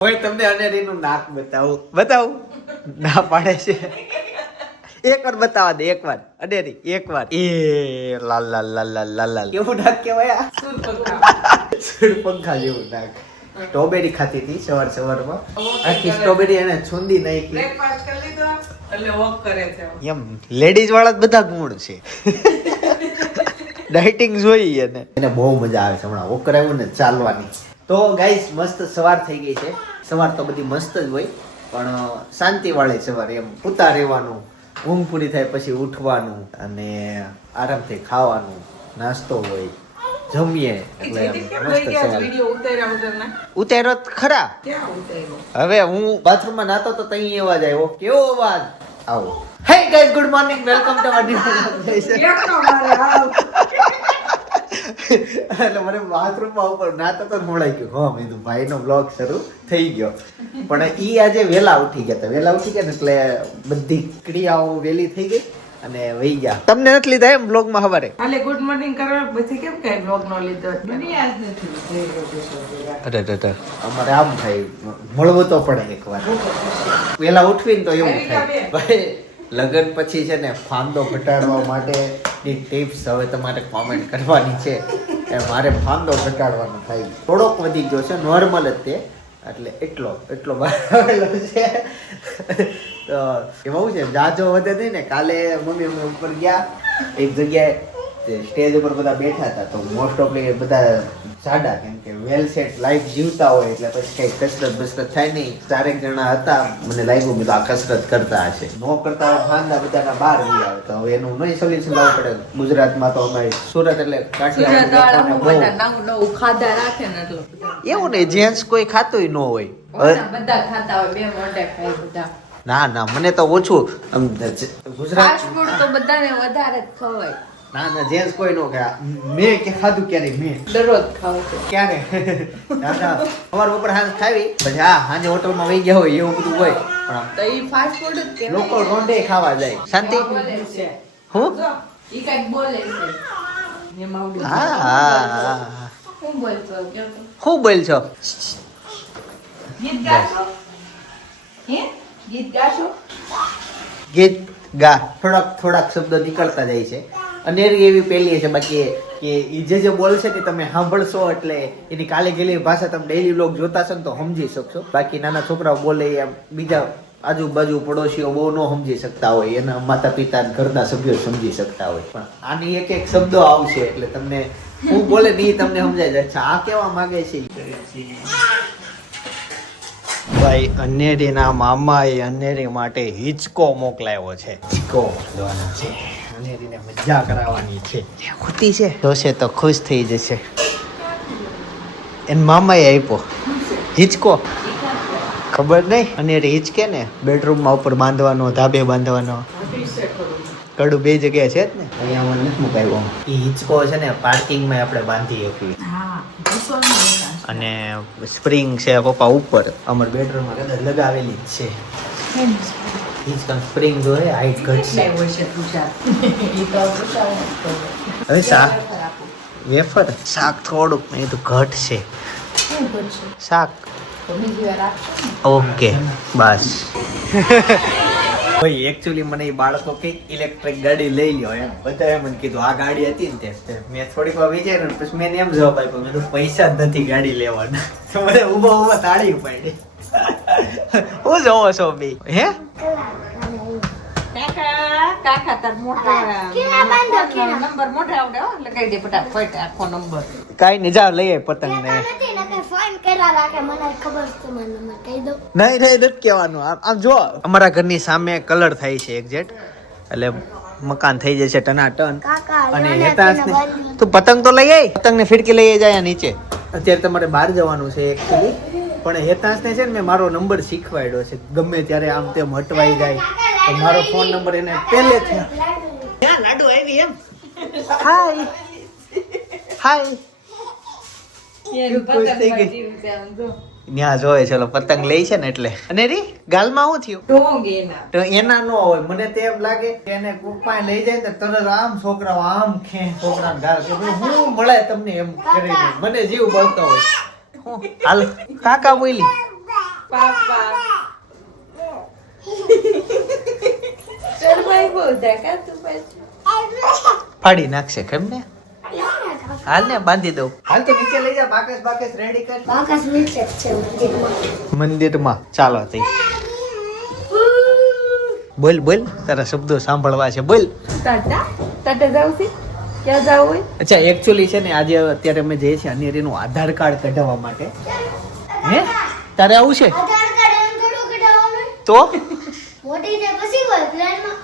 હવે તમને અનેરીનું નાક બતાવું ના પાડે છે. એકવાર બતાવા દે, એકવાર અનેરી, એકવાર. એ લાલ લાલ લાલ લાલ લાલ લાલ કેવું નાક કહેવાય? સૂર પંખા જેવું નાક. સ્ટ્રોબેરી ખાતી હતી સવારમાં. આખી સ્ટ્રોબેરી એને છૂંદી નાખી. બ્રેકફાસ્ટ કરી લીધો એટલે વોક કરે છે. એમ લેડીઝ વાળા જ બધા ગુણ છે. ડાયટિંગ જોઈએ એને બહુ મજા આવે છે હમણાં વોક કરાવ્યું ને ચાલવાની. તો ગાઈસ મસ્ત સવાર થઈ ગઈ છે. સવાર તો બધી મસ્ત જ હોય પણ શાંતિ વાળી સવાર. એમ પૂતા રહેવાનું, ઊંઘ પૂરી થાય પછી ઉઠવાનું અને આરામથી ખાવાનું, નાસ્તો હોય, જમીએ એટલે મસ્ત સવાર. ઉતાર્યો ખરા. હવે હું બાથરૂમમાં નાતો તો તઈ અવાજ આવ્યો. કેવો અવાજ? આવો. હે guys, good morning, welcome to our એટલે મને બાથરૂમમાં ઉપર નાતો તો મળાઈ ગયું. હા, મેં કીધું ભાઈનો બ્લોગ શરૂ થઈ ગયો. પણ ઈ આજે વહેલા ઉઠી ગયા હતા. વહેલા ઉઠી ગયા ને એટલે બધી ક્રિયાઓ વહેલી થઈ ગઈ અને વહી ગયા. તમને નથી લીધા એમ બ્લોગમાં સવારે? હાલે ગુડ મોર્નિંગ કરવા પછી કેમ કઈ બ્લોગ નો લીધો? અરે અમારે આમ થાય, મળવું તો પડે એકવાર. વહેલા ઉઠવીને તો એવું થાય. ભાઈ લગ્ન પછી છે ને ફાંદો ઘટાડવા માટેની ટિપ્સ હવે તમારે કોમેન્ટ કરવાની છે. મારે ફાંદો ઘટાડવાનો થાય, થોડોક વધી ગયો છે, નોર્મલ જ તે, એટલે એટલો આવેલો છે. તો એમાં છે જાજો વધે નહીં ને. કાલે મમ્મી અમે ઉપર ગયા એક જગ્યાએ, સ્ટેજ ઉપર બધા બેઠા હતા તો મોસ્ટ ઓફલી બધા સાડા, કેમ કે વેલ સેટ લાઈફ જીવતા હોય એટલે પછી કઈ કસરત બસરત થાય નહીં. 4 જણા હતા, મને લાગ્યું કે આ કસરત કરતા હશે. નો કરતા ફાંદા બધાના બહાર ગઈ આવે તો હવે એનું નહીં સોલ્યુશન લાવવું પડે. ગુજરાતમાં તો અમારી સુરત એટલે ખાધા રાખે ને એટલે એવું નહીં, જેન્ટ્સ કોઈ ખાતું ન હોય. બધા ખાતા હોય, બે મોઢે ખાય બધા. ના મને તો ઓછું ગુજરાત ફાસ્ટ ફૂડ તો બધાને વધારે જ ખવાય. ના જેન્ટ્સ કોઈ નો કે મેં કે ખાધું ક્યારે, મેં દરરોજ ખાવ છો ક્યારે અમાર ઉપર હાંજ ખાવી પછી હાંજે હોટલમાં વહી ગયા હોય એવું બધું હોય. પણ તો ઈ ફાસ્ટ ફૂડ જ કહેવાય. લોકો રોંઢે ખાવા જાય. શાંતિ હું ઈ કઈક બોલે છે એમાં આવડું. હા હું બોલતો કેમ હું બોલ છો? ગીત ગાશો? હે ગીત ગાશો? ગીત ગા થોડાક શબ્દો નીકળતા જાય છે. અને એવી પહેલી છે બાકી કે ઈ જે બોલશે ને તમે સાંભળશો એટલે એની કાલે ગયેલી ભાષા તમે ડેઈલી વ્લોગ જોતા છો ને તો સમજી શકશો. બાકી નાના છોકરાઓ બોલે એમ બીજા આજુબાજુ પડોશીઓ બહુ ન સમજી શકતા હોય, એના માતા પિતા ઘરના સભ્યો સમજી શકતા હોય. પણ આની એક શબ્દો આવશે એટલે તમને હું બોલે ને તમને સમજાય જાય. અચ્છા આ કેવા માંગે છે. ભાઈ અનેરીના મામાએ અનેરી માટે હિંચકો મોકલાવ્યો છે. હિંચકો લેવાનો છે, અનેરીને મજા કરાવવાની છે. ખુતી છે જોશે તો ખુશ થઈ જશે. એન મામાએ આપ્યો હિંચકો. ખબર નહીં અનેરી હિંચકે ને બેડરૂમમાં ઉપર બાંધવાનો, ધાબે બાંધવાનો. કડું બે જગ્યાએ છે જ ને. અહીંયા મને નથી મુકાયો. એ હિંચકો છે ને પાર્કિંગમાં આપણે બાંધી શકીએ. અને સ્પ્રિંગ છે પપ્પા ઉપર અમાર બેડરૂમમાં કદાચ લગાવેલી જ છે. હિંચકા સ્પ્રિંગ જોઈએ હાઈટ ઘટશે. હવે શાક વેફર શાક થોડુંક નહીં તો ઘટશે શાક. ઓકે બસ. ભાઈ એકચ્યુઅલી મને એ બાળકો કઈક ઇલેક્ટ્રિક ગાડી લઈ લ્યો એમ બધાએ મને કીધું. આ ગાડી હતી ને તે મેં થોડીક વાર વિચાર્યું પછી મેં એમ જવાબ આપ્યો, મેં તો પૈસા જ નથી ગાડી લેવાના. તો મને ઉભા તાળી પાડી. હું જોવો છો બી હે કાકા તાર મોટો નંબર મોઢે આવડે હો લગાઈ દે ફટાફટ આખો નંબર. કાઈ નહીં જાવ લઈ આય પતંગ ને. નહીં નથી કહેવાનું. આમ જો અમારા ઘરની સામે કલર થાય છે એક્ઝેક્ટ એટલે મકાન થઈ જશે ટનાટન. અને હેતાંશને તું પતંગ તો લઈ આય, પતંગ ને ફિરકી લઈ જાય નીચે. અત્યારે તમારે બહાર જવાનું છે એકચ્યુઅલી પણ હેતાંશને છે ને મેં મારો નંબર શીખવાડ્યો છે. ગમે ત્યારે આમ તેમ હટવાઈ જાય તો મારો ફોન નંબર એને પહેલેથી. ક્યાં લાડુ આવી એમ. હાય હાય ન્યા જોવે ચલો પતંગ લઈ છે ને એટલે. અને રી ગાલમાં શું થયું? તો એના નો હોય મને તો એમ લાગે કે એને કુપાય લઈ જાય તો તરત આમ છોકરાઓ આમ ખે છોકરાને ગાલ કે હું મળે તમને એમ કરીને મને જીવ બળતો હોય. હાલ કાકા બોલી પાપા ચરમાઈ બહુ દેખા તું પછી ફાડી નાખશે કેમ ને હાલ ને બાંધી દઉં હાલ તો નીચે લઈ જા બાકસ રેડી કર બાકસ નીચે છે મંદિરમાં ચાલો તઈ બોલ તારા શબ્દો સાંભળવા છે બોલ ટાટા જાવ છે ક્યાં જાવ હોય અચ્છા એકચ્યુઅલી છે ને આજે અત્યારે અમે જઈએ છીએ અનેરીનું આધાર કાર્ડ કઢાવવા માટે હે તારે આવું છે આધાર કાર્ડ એમ થોડું કઢાવવાનું તો મોટી છે પછી કોઈ પ્લાનમાં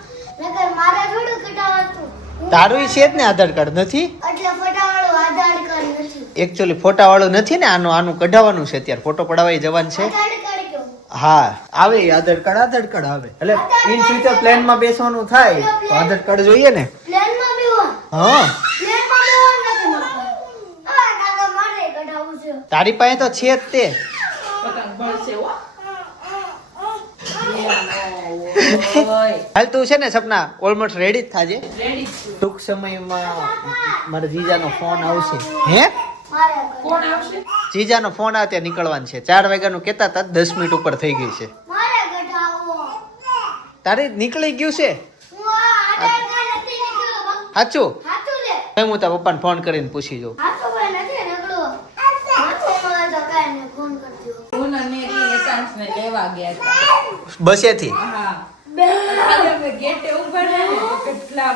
નકર મારે થોડું કઢાવતું તારું છે જ ને આધાર કાર્ડ નથી એટલે ફટાવાળું આધાર કાર્ડ નથી એકચ્યુઅલી ફોટા વાળું નથી ને આનું કઢાવવાનું છે અત્યારે ફોટો પડાવવા જવાનું છે આધાર કાર્ડ કેવું હા આવે ઈ આધાર કાર્ડ આવે એટલે ઇન ફ્યુચર પ્લાનમાં બેસવાનું થાય તો આધાર કાર્ડ જોઈએ ને પ્લાનમાં બેવા હા પ્લાનમાં બેવા નથી મળતું આ કાકા મારે કઢાવવું છે તારી પાસે તો છે જ તે પતંગ ભરશે હો હાલ તું છે ને સપના ઓલમોસ્ટ રેડી જ થાજે રેડી ટૂંક સમયમાં મારા જીજાનો ફોન આવશે હે મારે કોણ આવશે જીજાનો ફોન આવે ત્યાં નીકળવાનું છે 4 વાગ્યાનું કહેતા હતા 10 મિનિટ ઉપર થઈ ગઈ છે મારે કઢાવવો તારે નીકળી ગયું છે હું આ આધાર કાર્ડ નથી નીકળ્યો સાચું હાથું લે હું તારા પપ્પાને ફોન કરીને પૂછી જોઉં હાથું ભાઈ નથી નીકળ્યો હાથું મળે તો કાંઈ ને ફોન કરજો હું અને એકાંશ ને લેવા ગયા હતા બસેથી હા આજે અમે ગેટે ઉભા રહ્યા ને તો કેટલા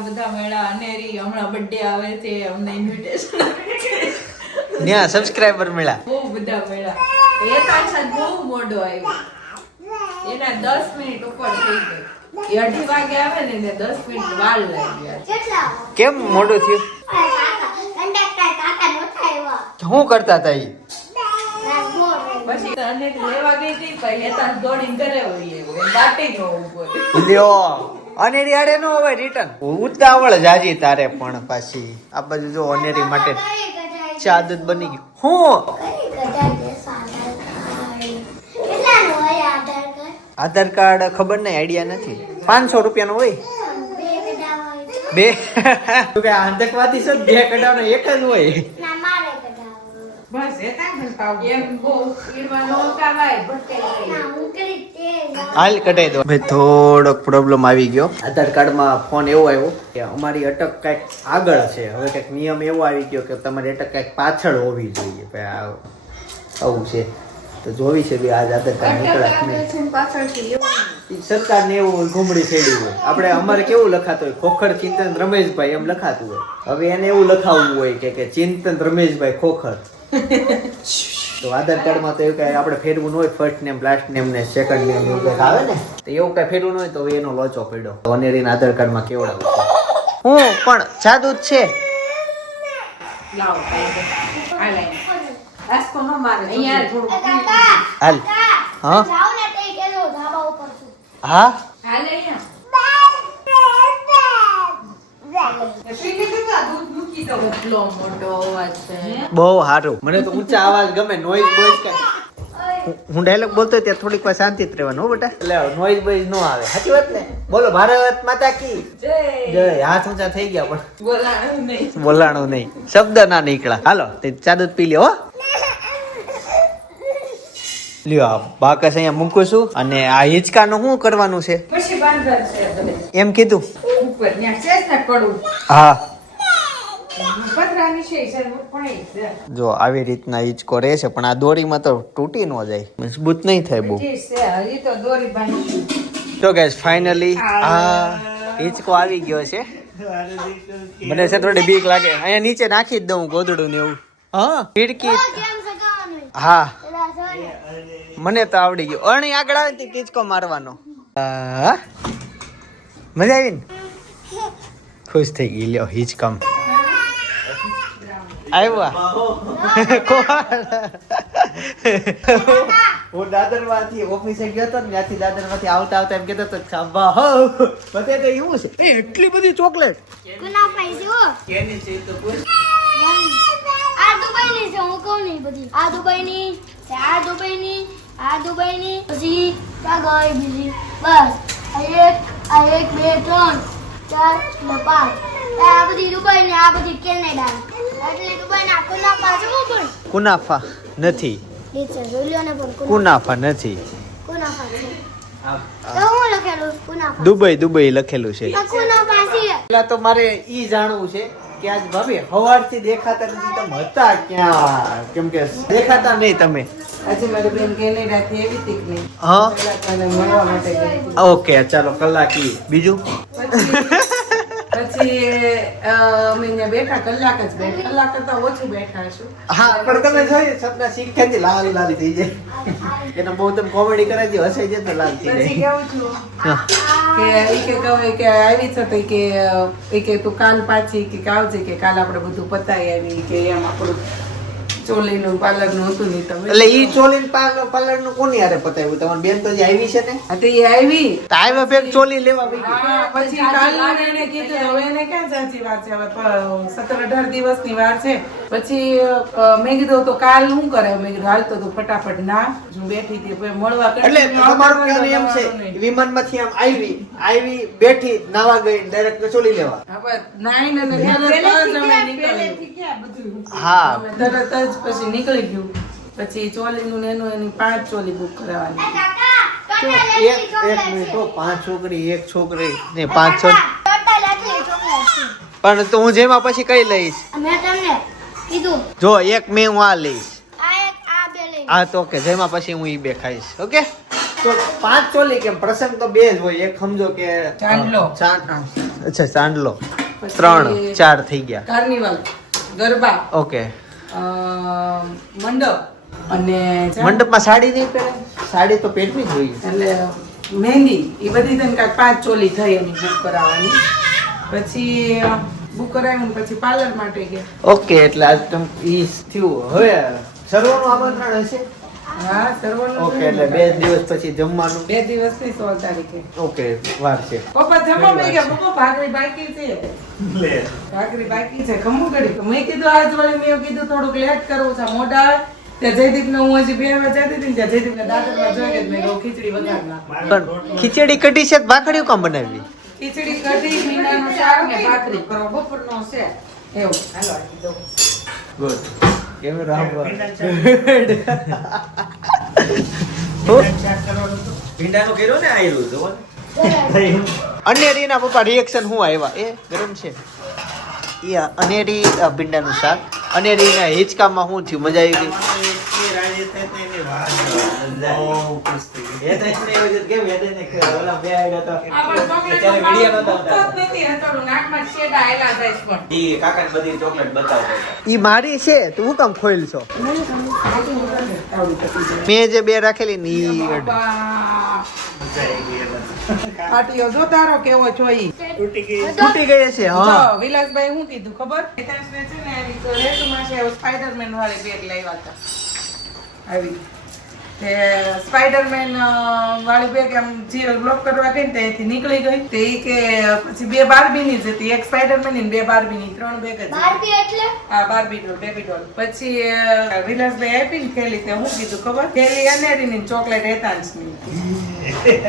બધા મળ્યા અનેરી હમણાં બર્થડે આવે છે અમને ઇન્વિટેશન ત્યાં સબસ્ક્રાઇબર મળ્યા બહુ બધા મળ્યા એકાંશ આજ બહુ મોડો આવ્યો એના 10 મિનિટ ઉપર થઈ ગઈ એ 2:30 વાગે આવે ને એને 10 મિનિટ વાર લાગી આજે. કેટલા કેમ મોડું થયું કાકા કંડક્ટર કાકા નહોતા આવ્યા શું કરતા હતા ઈ પછી અનેરી લેવા ગઈ હતી પછી એકાંશ દોડીને ઘરે વળી આવ્યો એ બાટી નો ઉભો લ્યો અનેરી આડે નો હવે રિટર્ન ઉતાવળ જાજી તારે પણ પાછી આ બાજુ જો અનેરી માટે ચા આદત બની ગઈ હું આધાર કાર્ડ ખબર નહીં આઈડિયા નથી 500 રૂપિયાનું હોય બે તું કે આતંકવાદી છો બે કઢાવનો એક જ હોય બસ એમ બહુ સ્પીડમાં નો કાવાય ભટકાઈ હાલ કઢાઈ દો ભાઈ થોડોક પ્રોબ્લેમ આવી ગયો આધાર કાર્ડમાં ફોન એવો આવ્યો કે અમારી અટક કઈક આગળ છે હવે કઈક નિયમ એવો આવી ગયો કે તમારી અટક કઈક પાછળ હોવી જોઈએ ભાઈ આવું છે તો જોવી છે ભાઈ આજ આધાર કાર્ડ નીકળે પાછળથી સરકારને એવું ઘૂમડી છેડી હોય આપણે અમારે કેવું લખાતું હોય ખોખર ચિંતન રમેશભાઈ એમ લખાતું હોય હવે એને એવું લખાવવું હોય કે ચિંતન રમેશભાઈ ખોખર તો આધાર કાર્ડમાં તો એવું કઈ આપણે ફેરવું ન હોય ફર્સ્ટ નેમ લાસ્ટ નેમ ને સેકન્ડ નેમ એવું કઈ આવે ને તો એવું કઈ ફેરવું ન હોય તો એનો લોચો પડ્યો તો અનેરીના આધાર કાર્ડમાં કેવડાવું છે હું પણ જાદુ જ છે લાવ આ લાઈન આસ્કો નો મારે અહીંયા થોડું હાલ હા હા હાલે અહીંયા કેટલો મોટો અવાજ છે બહુ સારું મને તો ઊંચા અવાજ ગમે નોઈઝ બોઈઝ કઈ હું ડાયલોગ બોલતો હોય ત્યાં થોડીક વાર શાંતિ જ રહેવાનું હો બેટા એટલે નોઈઝ બોઈઝ નો આવે સાચી વાત ને બોલો ભારત માતા કી જય હાથ ઊંચા થઈ ગયા પણ બોલાણું નહીં શબ્દ ના નીકળ્યા હાલો તે ચાદુ પી લ્યો હો લ્યો આ બાકસ અહીંયા મૂકું છું અને આ હિંચકાનું શું કરવાનું છે પછી બાંધવા છે બધે એમ કીધું ઉપર ત્યાં છે ને પડું હા પતરાની છે સર પણ છે જો આવી રીતના હિંચકો રહે છે પણ આ દોરીમાં તો તૂટી ન જાય મજબૂત નહીં થાય બહુ ઠીક છે હજી તો દોરી બાંધી તો ગાઈસ ફાઇનલી આ હિંચકો આવી ગયો છે મને છે થોડી બીક લાગે અહીંયા નીચે નાખી જ દઉં ગોદડું ને એવું હા ખીડકી હા મને તો આવડી ગયું અણી આગળ આવે તો હિંચકો મારવાનો મજા આવી ને ખુશ થઈ ગઈ લ્યો હિંચકમ આવ્યા હું દાદર માંથી ઓફિસે ગયો હતો ને ત્યાંથી દાદર માંથી આવતા આવતા એમ કેતો હતો ખાવા હો બધે તો એવું છે એ એટલી બધી ચોકલેટ કેની છે તો પૂછ આ દુબઈની છે હું કહું નહીં બધી આ દુબઈની આ દુબઈની આ દુબઈની પછી ક્યાં ગઈ બીજી બસ આ એક બે ત્રણ ચાર ને પાંચ આ બધી દુબઈની આ બધી કેનેડા એટલે દુબઈના કુનાફા શું પણ કુનાફા નથી એ છે જોઈ લો ને પણ કુનાફા નથી. કુનાફા છે તો હું લખેલું કુનાફા દુબઈ લખેલું છે. આ કુનાફા છે પેલા તો મારે ઈ જાણવું છે કે આજ ભાભી હવારથી દેખાતા નથી, તમે હતા ક્યાં? કેમ કે દેખાતા નહીં તમે. આજે મારી બેન કેનેડાથી એવી હતી કે નહીં હા પહેલા તને મળવા માટે ગઈ હતી. ઓકે ચાલો કલાક ઈ. બીજું પછી અમે અહીંયા બેઠા કલાક જ બેઠા, કલાક કરતા ઓછું બેઠા હશું. હા પણ તમે જોયું સપના શીખ્યા લાલ થઈ જાય એને બહુ તમે કોમેડી કરાવી દો, હસાઈ જાય તો લાલ થઈ પછી જાય. કેવું છું હા. કે ઈ કે કહે કે આવી છે તો ઈ કે તું કાલ પાછી કે આવજે કે કાલ આપણે બધું પતાઈ આવી કે એમ આપણું ચોલીનું પાર્લરનું હતું નહીં તમે એટલે ઈ ચોલી પાર્લર નું કોની હારે પતાવ્યું? તમારી બેન તો જે આવી છે ને હા તો ઈ આવી ટાઈમ ફેક ચોલી લેવા ગઈ. હા, પછી કાલ એને કીધું હવે એને ક્યાં સાચી વાત છે, હવે 17-18 દિવસની વાર છે. પછી મેં કીધું તો કાલ શું કરે, મેં કીધું હાલ તો તું ફટાફટ ના હું બેઠી હતી પછી મળવા એટલે તમારું કહેવાનું એમ છે વિમાનમાંથી આમ આવી બેઠી નાવા ગઈ ડાયરેક્ટ ચોલી લેવા. હવે નાઈ ને તરત જ અમે નીકળી. હા અમે તરત જ પછી નીકળી ગયું. પછી ચોલીનું ને એનું એની 5 ચોલી બુક કરાવવાની. તો એક મિનિટ હો, 5 છોકરી 1 છોકરી ને 5 છોકરી ટોટલ એટલી ચોકલેટ છે પણ તો હું જેમાં પછી કઈ લઈશ? મેં તમને કીધું જો એક મેં હું આ લઈશ, આ એક આ બે લઈ હા તો ઓકે જેમાં પછી હું ઈ બે ખાઈશ. ઓકે તો 5 ચોલી કેમ? પ્રસંગ તો 2 જ હોય. એક સમજો કે ચાંદલો. અચ્છા ચાંદલો 3 4 થઈ ગયા. કાર્નિવલ, ગરબા, ઓકે મંડપ અને મંડપમાં સાડી નહીં પહેરે? સાડી તો પહેરવી જ જોઈએ. એટલે મહેંદી એ બધી થઈને કાંઈક 5 ચોલી થઈ એની બુક કરાવવાની. પછી બુક કરાવીને પછી પાર્લર માટે ગયા. ઓકે એટલે આજ તમે ઈ થયું. હવે સર્વનું આમંત્રણ હશે? હા સર્વનું ઓકે એટલે 2 દિવસ પછી જમવાનું. 2 દિવસની 16 તારીખે. ઓકે વાર છે. પપ્પા જમવા બેસી ગયા. પપ્પા ભાખરી બાકી છે. ભાખરી બાકી છે. ખમું કરી. મેં કીધું આજ વળી મેં કીધું થોડુંક લેટ કરવું છે મોઢા આવે. ત્યાં જયદીપને હું હજી 2 વાર જતી હતી ને ત્યાં જયદીપને દાંતમાં જોઈ કે મેં કહું ખીચડી વઘાર નાખ. પણ ખીચડી કઢી છે ભાખડીઓ કામ બનાવી? ખીચડી કઢી મીંડાનું શાક ને ભાખરી કરો બપોરનો છે એવું. હાલો આપી દઉં. ગુડ. કેમેરો આપો. ભીંડાનું કર્યું ને આયરું જો અનેરીના પપ્પા રિએક્શન શું આવ્યા? એ ગરમ છે. એ અનેરી ભીંડાનું શાક. અનેરીના હિંચકામાં શું થયું? મજા આવી ગઈ? ઈ મારી છે તું હું કામ ખોઈલ છો? મેં જે 2 રાખેલી ને ઈ પાટીઓ જો તારો કેવો છો ઈ તૂટી ગઈ છે. હા જો વિલાસભાઈ શું કીધું ખબર? હિતાંશને છે ને આવી રેસમાં છે સ્પાઈડરમેન વાળી બેગ લાવ્યા હતા. આવી તે સ્પાઈડરમેન વાળી બેગ આમ જે બ્લોક કરવા ગઈ ને ત્યાંથી નીકળી ગઈ. તે ઈ કે પછી 2 બાર્બીની જ હતી, એક સ્પાઈડરમેન ની 2 બાર્બીની 3 બેગ જ. બાર્બી એટલે હા બાર્બી ડોલ, બેબી ડોલ. પછી વિલાસભાઈ આપી ને થેલી તે હું કીધું ખબર? થેલી અનેરીની ચોકલેટ હેતાંશની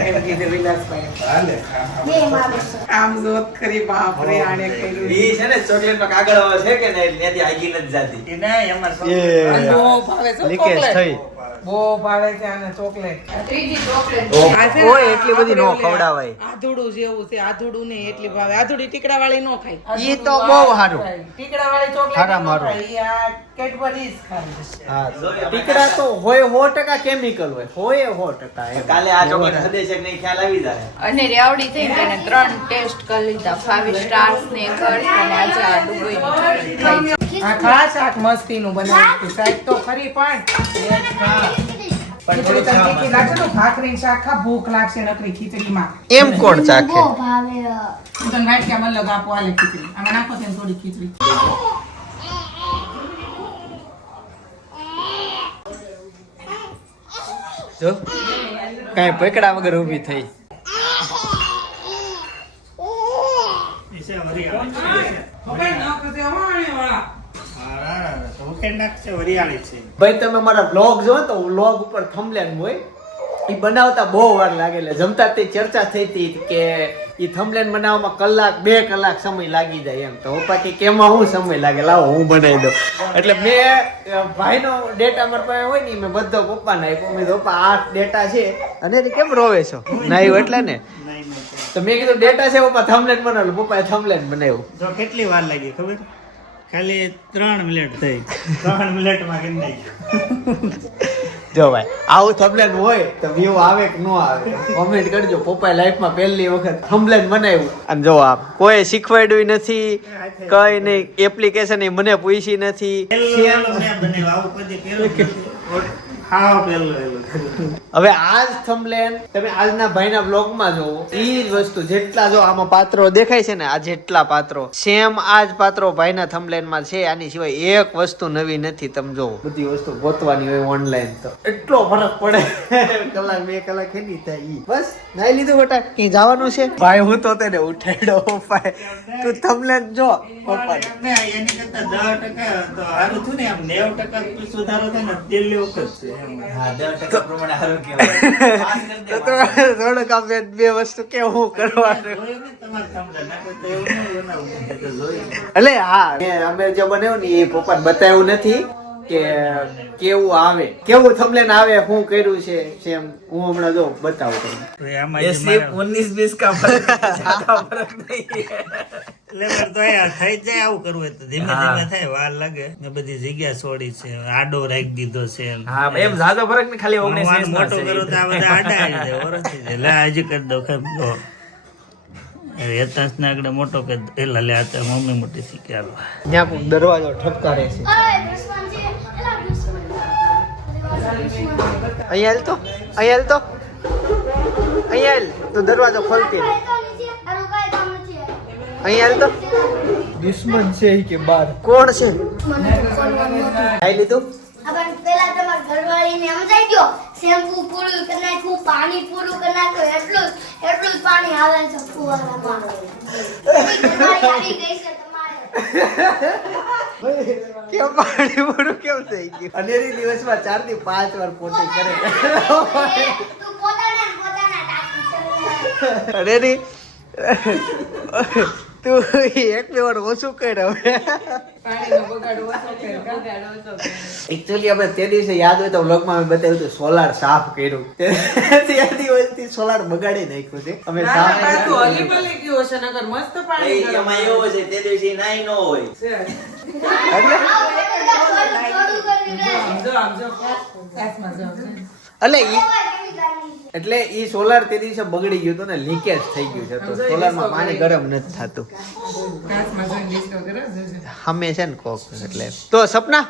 એમ કીધું વિલાસભાઈ. બે મારે આમ જોત કરી બાપરે આને કર્યું. ઈ છે ને ચોકલેટ માં કાગળ આવે છે કે નહીં ત્યાંથી આગી નથી જાતી. અને બહુ ભાવે છે લીકેજ ચોકલેટ. થઈ. બહુ ભાવે છે આને ચોકલેટ. ત્રીજી ચોકલેટ. ઓય એટલી બધી નો ખવડાવાય. આધુડું જેવું છે, આધુડું ને એટલી ભાવે. આધુડી ટીકડા વાળી નો ખાય. ઈ તો બહુ સારું. ટીકડા વાળી ચોકલેટ હારા નો મારું. ખાય. ઈ આ કેડબરીઝ ખાય. હા ટીકડા તો હોય 100% કેમિકલ હોય 100% એમ. કાલે આ ચોકલેટ હદે છે કે નહીં ખ્યાલ આવી જાય. અને રેવડી થઈ તેને 3 ટેસ્ટ કરી લીધા 5 સ્ટાર્સ ને કર્સ અને આજે આ દુબઈની ચોકલેટ ખાઈ છે. આ ખાસ શાક મસ્તીનું બનાવ્યું છે. શાક તો ખરી પણ ખીચડી તને તીખી લાગશે તો ભાખરી શાક ખા, ભૂખ લાગશે નકરી ખીચડીમાં. એમ કોણ ચાખે? બહુ ભાવે હું તને વાટક્યામાં અલગ આપો હાલે ખીચડી. આમાં નાખો તેને થોડી ખીચડી. જો કાંઈ પકડા વગર ઊભી થઈ. ભાઈ તમે મારા વ્લોગ જો તો વ્લોગ ઉપર થંબનેલ હોય ઈ બનાવતા બહુ વાર લાગે. એટલે જમતા તે ચર્ચા થઈ હતી કે એ થંબલેન બનાવવામાં કલાક 2 કલાક સમય લાગી જાય એમ. તો પપ્પા કે કેમાં હું સમય લાગે, લાવો હું બનાવી દઉં. એટલે મેં ભાઈનો ડેટા મારા પાસે હોય ને મેં બધો પપ્પાને આપ્યો. મેં કીધું પપ્પા આ ડેટા છે. અને એ કેમ રોવે છો? નાયું એટલે ને. તો મેં કીધું ડેટા છે પપ્પા, થંબલેન બનાવેલું. પપ્પાએ થંબલેન બનાવ્યું. જો કેટલી વાર લાગી ખબર? ખાલી 3 મિનિટ થઈ. 3 મિનિટમાં કરી નાખ્યું. જો ભાઈ આવું થંબલેન હોય તો વ્યૂ આવે કે ન આવે કોમેન્ટ કરજો. પપ્પાએ લાઈફમાં પહેલી વખત થંબલેન બનાવ્યું. અને જો આપ કોઈ શીખવાડ્યું નથી, કઈ નહીં, એપ્લિકેશન મને પૂછી નથી. પહેલું મેં બનાવ્યું, આવું કદી કર્યું નથી. હા પહેલું. હવે આ જ થંબલેન તમે આજના ભાઈના બ્લોગમાં જોવો. ઈ જ વસ્તુ જેટલા જો આમાં પાત્રો દેખાય છે ને, આ જેટલા પાત્રો સેમ આ જ પાત્રો ભાઈના થંબલેનમાં છે. આની સિવાય એક વસ્તુ નવી નથી. તમે જોવો બધી વસ્તુ ગોતવાની હોય ઓનલાઈન તો એટલો ફરક પડે. કલાક 2 કલાક એની થાય ઈ. બસ નાઈ લીધું બેટા, ક્યાં જવાનું છે? ભાઈ હું તો તેને ઉઠાડ્યો. પપ્પા તું થંબલેન જો પપ્પા એની કરતા 10% તો સારું થયું ને. આમ 90% સુધારો થાય ને દિલ્હી વખત છે. હા 10% પ્રમાણે સારું કહેવાય. થોડોક આમ 2 વસ્તુ કેવું કરવાનું. જોયું ને તમારે સમજે ના કોઈ તો એવું નહીં બનાવવું. એ તો જોયું. એટલે હા અમે જે બનાવ્યું ને એ પપ્પાને બતાવ્યું નથી કે કેવું આવે, કેવું થંબલેન આવે, શું કર્યું છે. સેમ હું હમણાં જો બતાવું તમને. તો આમાં ये જે सिर्फ મારા- 19-20 का फर्क है, ज्यादा फर्क नहीं है. લેબર તો યાર થઈ જાય. આવું કરવું હોય તો ધીમે ધીમે થાય, વાર લાગે. મેં બધી જગ્યા છોડી છે, આડો રાખી દીધો છે. हाँ एम ज्यादा फर्क नहीं, खाली હું 19-20 આને માં મોટો છે. કરું તો આ બધા આડા આવી જાય, વરસી જાય. લે હજી કરી દો કેમ જો હેતાંશ ને આગળ મોટો કરી દો. એલા લે આ તો મમ્મી મોટી શીખી હાલો. ત્યાં કોઈ દરવાજો ઠપકારે છે. અરે દુશ્મન છે એલા દુશ્મન અહીંયા હાલ તો, અહીંયા હાલ તો, અહીંયા હાલ તો દરવાજો ખોલતી રહે. અહીંયા હાલ તો. દુશ્મન છે કે બાર કોણ છે? ખાઈ લીધું? પેલા તમારા ઘરવાળીને સમજાઈ ગયો, શેમ્પુ પૂરું કરી નાખ્યું, પાણી પૂરું કરી નાખ્યું, એટલું જ પાણી આવે છે ફુવારામાં. ઘરવાળી આવી ગઈ છે તમારે. કેમ પાણી મોડું કેમ થઈ ગયું? અનેરી દિવસમાં 4 થી 5 વાર પોટી કરે. તું પોતાના ટાંકી અનેરી તું 1-2 વાર ઓછું કર હવે. પાણીનો બગાડ ઓછો કર. એકચ્યુઅલી આપણે તે દિવસે યાદ હોય તો વ્લોગમાં અમે બતાવ્યું હતું સોલાર સાફ કર્યું. તે દિવસથી સોલાર બગાડી નાખ્યું છે. અમે ના, ના, સાફ પાછું હલી મલી ગયું હશે, નકર મસ્ત પાણી એ ગરમ એમાં એવું છે તે દિવસે નાઈ ન હોય. છે. આમ જો, આમ જો. સાસમાં જો. એટલે ઈ એટલે ઈ સોલાર તે દિવસે બગડી ગયું હતું ને, લીકેજ થઈ ગયું છે. તો સોલારમાં પાણી ગરમ નથી થતું. સાસમાં જોઈને disco કરે, જોજે. અમે છે ને કોક એટલે તો સપના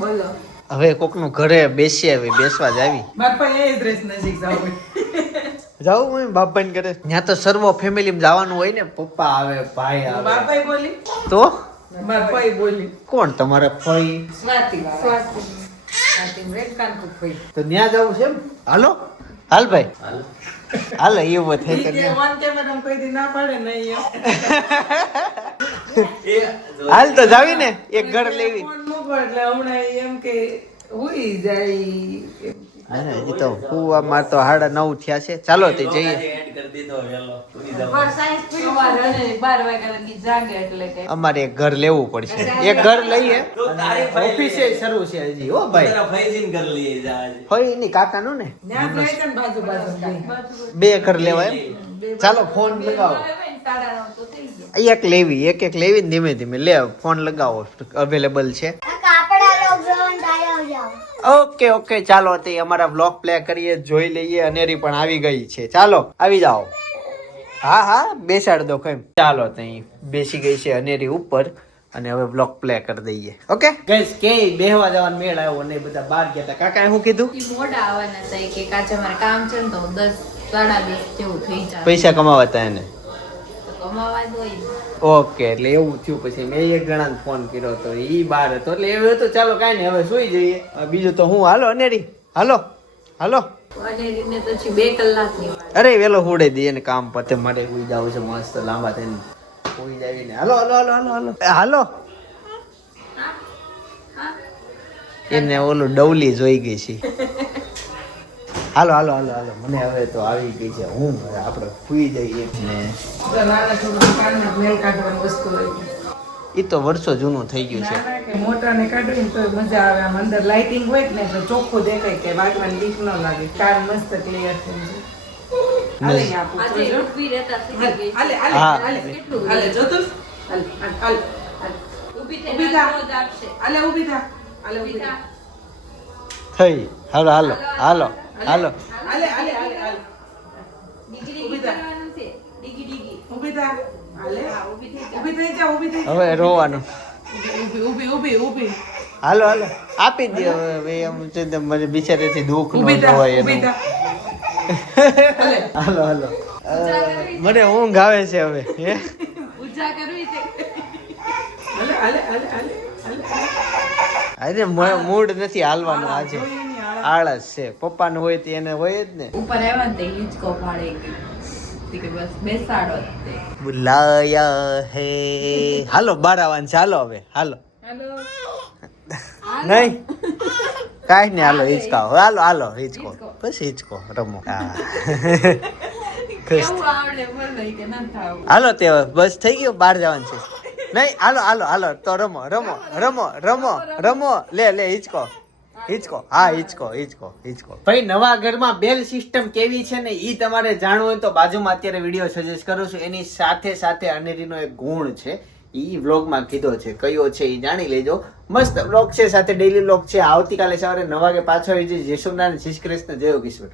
બોલો. હવે કોકનું ઘરે બેસી આવી, બેસવા જ આવી. બાપા એ જ રેસ નજીક જાવ. જાવું હોય બાપાને ઘરે, ત્યાં તો સર્વ ફેમિલી જવાનું હોય ને. પપ્પા આવે, ભાઈ આવે, બાપાએ બોલી, તો બાપાએ બોલી. કોણ તમારે ફઈ? સ્વાતિ. સ્વાતિ રેડ કાનપુર ફઈ. તો ત્યાં જવું છે એમ? હાલો હાલ ભાઈ હાલો એવું થઈ ઈ કે કરી ઓન કેમેરા કોઈ દી ના પાડે નહીં એમ. હાલ તો જાવી ને એક ઘર લેવી. ફોન મૂકો એટલે હમણાં એમ કે હુઈ જાય. ના ના હજી તો હું માર તો 9:30 થયા છે. ચાલો તે જઈએ. એડ કરી દીધો વેલો. ઉડી જાવ. પર સાયન્સ ફિલ્મ 12 વાગ્યા લગી જાગે એટલે કે અમારે એક ઘર લેવું પડશે. એક ઘર લઈએ. તો તારી ફાઈ ઓફિસે શરૂ છે હજી હો ભાઈ. તારા ફાઈજીન કરી લઈએ જા આજે. હોય એની કાકાનું ને ત્યાં જાય છે ને બાજુ બાજુ. 2 ઘર લેવા એમ. ચાલો ફોન લગાવો. 9:30 તો થઈ ગયા. એક લેવી, એક લેવી ને ધીમે ધીમે લે. ફોન લગાવો, અવેલેબલ છે. કાપડા લો ગ્રાઉન્ડ આયા જાવ. ઓકે ચાલો તે અમારા વ્લોગ પ્લે કરીએ, જોઈ લઈએ. અનેરી પણ આવી ગઈ છે. ચાલો આવી જાઓ. હા બેસાડ દો કેમ. ચાલો તઈ બેસી ગઈ છે અનેરી ઉપર અને હવે વ્લોગ પ્લે કરી દઈએ. ઓકે ગાઈસ કે બેહવા જવાનો મેળ આવ્યો અને બધા બહાર ગયા હતા. કાકાએ શું કીધું? ઈ મોડા આવવાના હતા કે કાચે મારે કામ છે ને તો 10-10:30 જેવું થઈ જાય પૈસા કમાવા હતા એને. તો કમાવા જ હોય ને. ઓકે એટલે એવું થયું. પછી મેં એક જણાને ફોન કર્યો હતો, ઈ બહાર હતો એટલે એવું હતું. ચાલો કાંઈ નહીં હવે સુઈ જઈએ. બીજું તો હું હાલો અનેરી હાલો. અને એને તો પછી 2 કલાકની વાર. અરે વેલો હુડે દે એને કામ પતે. મારે સુઈ જવું છે મસ્ત લાંબા થઈને સુઈ જાવીને. હાલો એને ઓલું ડવલી જોઈ ગઈ છે. હાલો હાલો હાલો હાલો મને હવે તો આવી ગઈ છે હું આપણે સુઈ જઈએ ને તો નાના છોકરા કાનમાં મેલ કાઢવાની વસ્તુ હોય એ તો વર્ષો જૂનું થઈ ગયું છે નાના કે મોટાને કાઢવી ને તો મજા આવે આમ અંદર લાઇટિંગ હોય ને એટલે ચોખ્ખું દેખાય કે વાગવાની બીક ન લાગે કાર મસ્ત ક્લિયર થઈ જાય હાલે અહીંયા આપું હાલે હાલે હા. હાલે હાલે જો તો હાલે હાલે ઊભી થા હાલે ઊભી થા હાલે ઊભી થા થઈ હાલો હાલો હાલો હાલો હાલે હાલે હાલે હાલે ઊભી થા ઊભી થા હાલે ઊભી થઈ જા ઊભી થઈ હવે રોવાનું ઊભી ઊભી ઊભી ઊભી હાલો હાલો આપી દે હવે એમ છે ને મને બિચારેથી દુઃખ ન ઊભી થા હોય ઊભી એનું થા હાલે હાલો હાલો મને ઊંઘ આવે છે હવે હે હાલે હાલે હાલે હાલે અરે મૂડ નથી હાલવાનું આજે આળસ છે પપ્પાનું હોય તો એને હોય જ ને ઉપર આવ્યા ને તે હિંચકો પાડી ગઈ કે બસ બેસાડો જ તે બુલાયા હે હાલો બાર આવવાનું છે હાલો હવે હાલો હેલો નહીં કાંઈ નહીં હાલો હિંચકા હાલો હાલો હિંચકો બસ હિંચકો રમો હા કેવું આવડે બોલો કે ના થાવ હાલો તે બસ થઈ ગયું બહાર જવાનું છે નહીં હાલો હાલો હાલો તો રમો રમો રમો રમો રમો લે લે હિંચકો હિંચકો હા હિંચકો હિંચકો હિંચકો ભાઈ નવા ઘરમાં બેલ સિસ્ટમ કેવી છે ને ઈ તમારે જાણવું હોય તો બાજુમાં અત્યારે વિડીયો સજેસ્ટ કરું છું એની સાથે સાથે અનેરીનો એક ગુણ છે ઈ વ્લોગમાં કીધો છે કયો છે ઈ જાણી લેજો મસ્ત વ્લોગ છે સાથે ડેઈલી વ્લોગ છે આવતીકાલે સવારે 9 વાગે પાછો આવી જશે જય સોમનાથ શ્રી કૃષ્ણ જય યોગેશ્વર